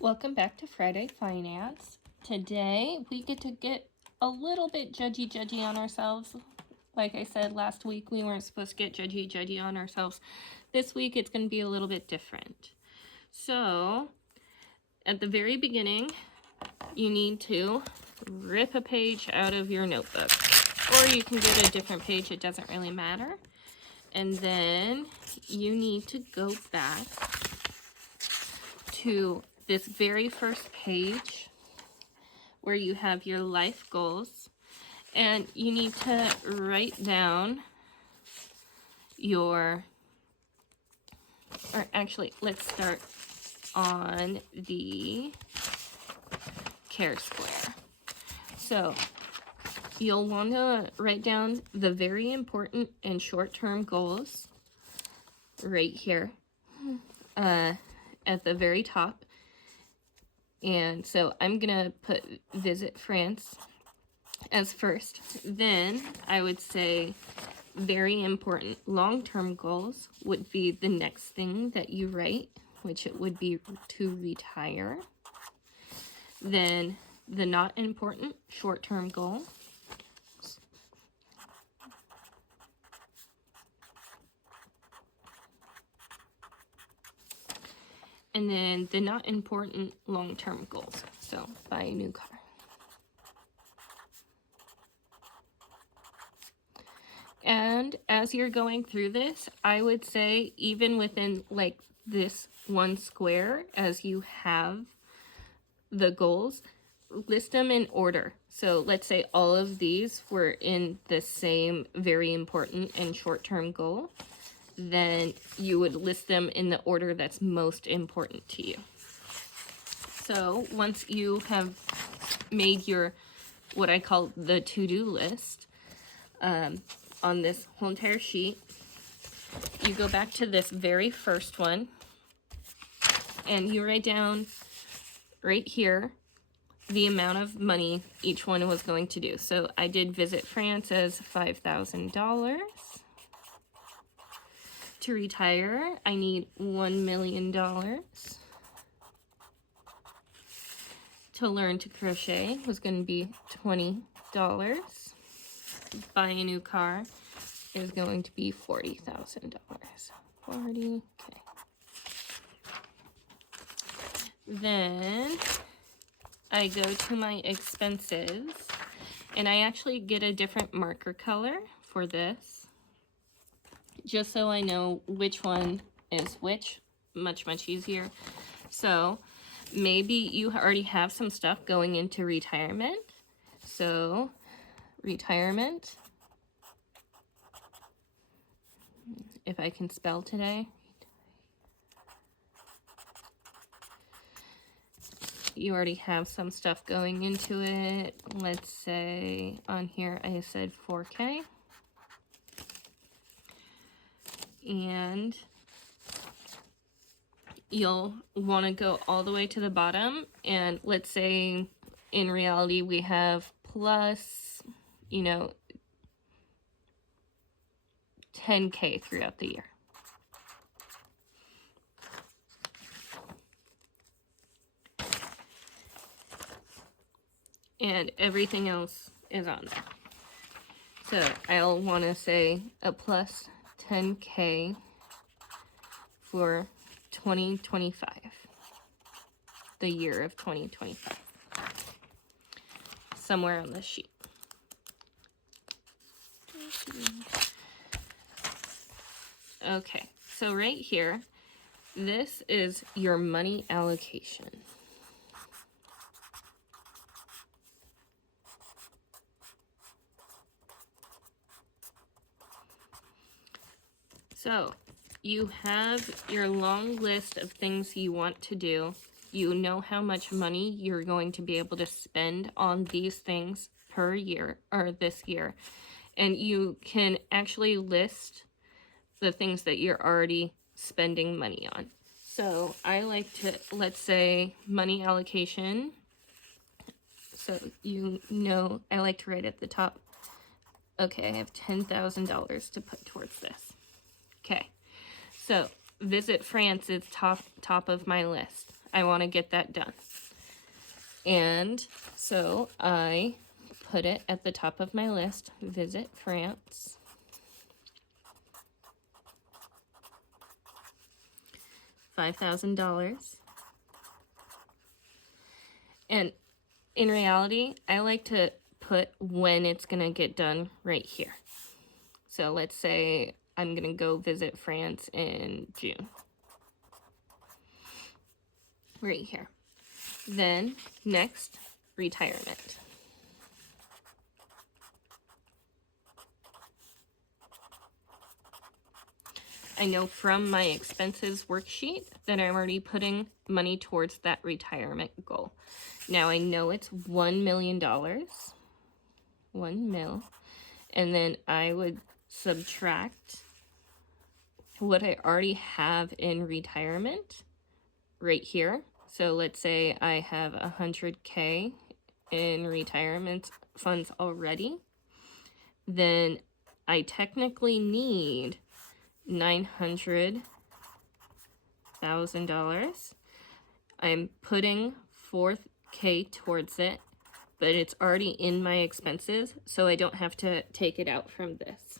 Welcome back to Friday Finance. Today we get to get a little bit judgy on ourselves. Like I said last week, we weren't supposed to get judgy on ourselves. This week it's going to be a little bit different. So at the very beginning, you need to rip a page out of your notebook. Or you can get a different page, it doesn't really matter. And then you need to go back to this very first page where you have your life goals, and you need to write down your, or actually let's start on the care square. So you'll want to write down the very important and short-term goals right here at the very top. And so I'm gonna put visit France as first. Then I would say very important long-term goals would be the next thing that you write, which it would be to retire. Then the not important short-term goal. And then the not important long-term goals. So buy a new car. And as you're going through this, I would say even within like this one square, as you have the goals, list them in order. So let's say all of these were in the same very important and short-term goal, then you would list them in the order that's most important to you. So once you have made your, what I call the to-do list, on this whole entire sheet, you go back to this very first one, and you write down right here the amount of money each one was going to do. So I did visit France as $5,000. To retire, I need $1 million. To learn to crochet was going to be $20. Buy a new car is going to be $40,000. 40, okay. Then I go to my expenses, and I actually get a different marker color for this, just so I know which one is which, much easier. So maybe you already have some stuff going into retirement. So retirement, if I can spell today. You already have some stuff going into it. Let's say on here I said 4K. And you'll want to go all the way to the bottom, and let's say in reality we have plus, you know, 10K throughout the year. And everything else is on there. So I'll want to say a plus 10K for 2025, the year of 2025, somewhere on this sheet. Okay, so right here, this is your money allocation. So you have your long list of things you want to do. You know how much money you're going to be able to spend on these things per year, or this year. And you can actually list the things that you're already spending money on. So I like to, let's say money allocation. So you know, I like to write at the top, okay, I have $10,000 to put towards this. Okay, so visit France is top of my list. I want to get that done. And so I put it at the top of my list, visit France. $5,000. And in reality, I like to put when it's going to get done right here. So let's say I'm going to go visit France in June. Right here. Then next, retirement. I know from my expenses worksheet that I'm already putting money towards that retirement goal. Now I know it's $1 million, 1 mil, and then I would subtract what I already have in retirement right here. So let's say I have 100K in retirement funds already. Then I technically need $900,000. I'm putting 4K towards it, but it's already in my expenses, so I don't have to take it out from this.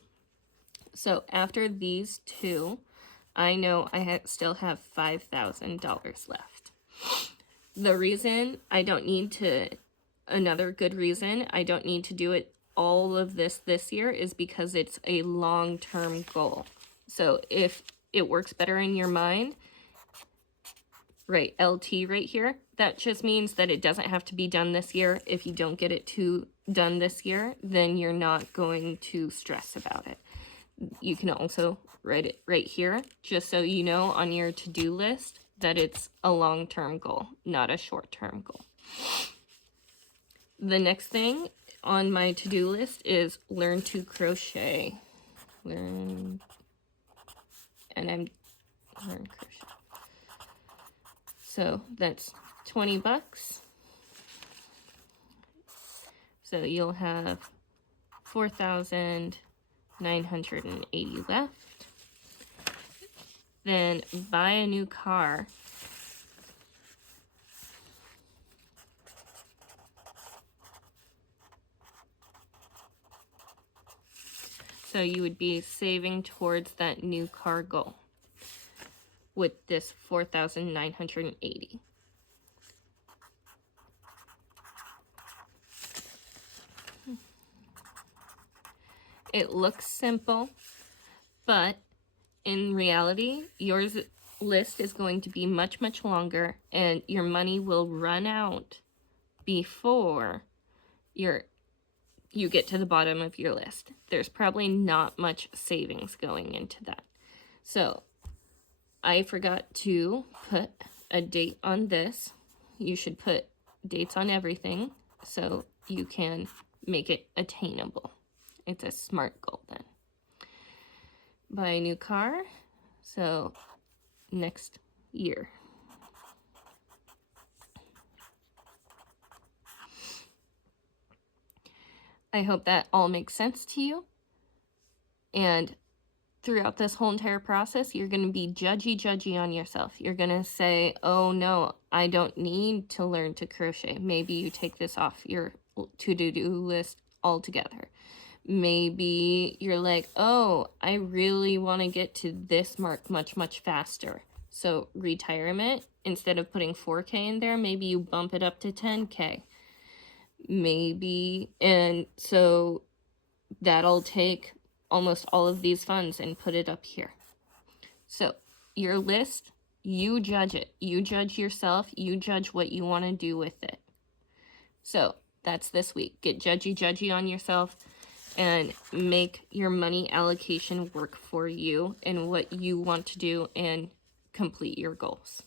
So after these two, I know I still have $5,000 left. The reason I don't need to, another good reason I don't need to do it all of this year is because it's a long-term goal. So if it works better in your mind, right, LT right here, that just means that it doesn't have to be done this year. If you don't get it done this year, then you're not going to stress about it. You can also write it right here, just so you know on your to-do list that it's a long-term goal, not a short-term goal. The next thing on my to-do list is learn to crochet. Learn crochet. So that's $20. So you'll have 4,980 left. Then buy a new car. So you would be saving towards that new car goal with this 4,980. It looks simple, but in reality, your list is going to be much, much longer, and your money will run out before you get to the bottom of your list. There's probably not much savings going into that. So I forgot to put a date on this. You should put dates on everything so you can make it attainable. It's a SMART goal then. Buy a new car, so next year. I hope that all makes sense to you. And throughout this whole entire process, you're going to be judgy on yourself. You're going to say, oh no, I don't need to learn to crochet. Maybe you take this off your to-do list altogether. Maybe you're like, oh, I really want to get to this mark much, much faster. So retirement, instead of putting 4K in there, maybe you bump it up to 10K. Maybe, and so that'll take almost all of these funds and put it up here. So your list, you judge it. You judge yourself. You judge what you want to do with it. So that's this week. Get judgy on yourself and make your money allocation work for you and what you want to do and complete your goals.